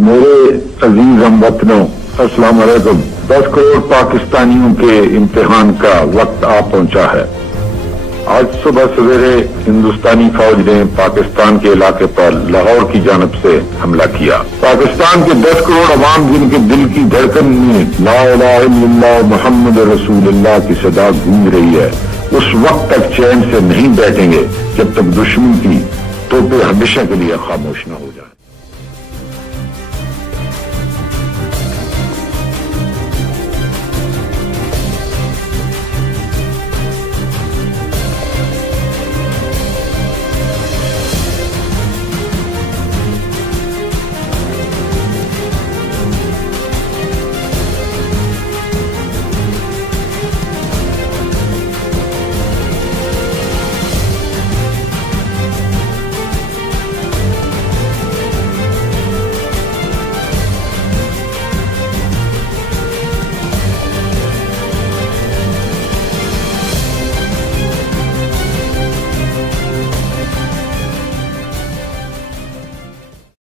मेरे अजीज हमवतनों, अस्सलाम वालेकुम। 10 करोड़ पाकिस्तानियों के इम्तिहान का वक्त आ पहुंचा है। आज सुबह सवेरे हिंदुस्तानी फौज ने पाकिस्तान के इलाके पर लाहौर की जानब से हमला किया। पाकिस्तान के 10 करोड़ अवाम जिनके दिल की धड़कन में ला इलाहा इल्लल्लाह मुहम्मद रसूलुल्लाह की सदा गूंज रही है, उस वक्त तक चैन से नहीं बैठेंगे जब तक दुश्मन की तोपें हमेशा के लिए खामोश न हो जाए।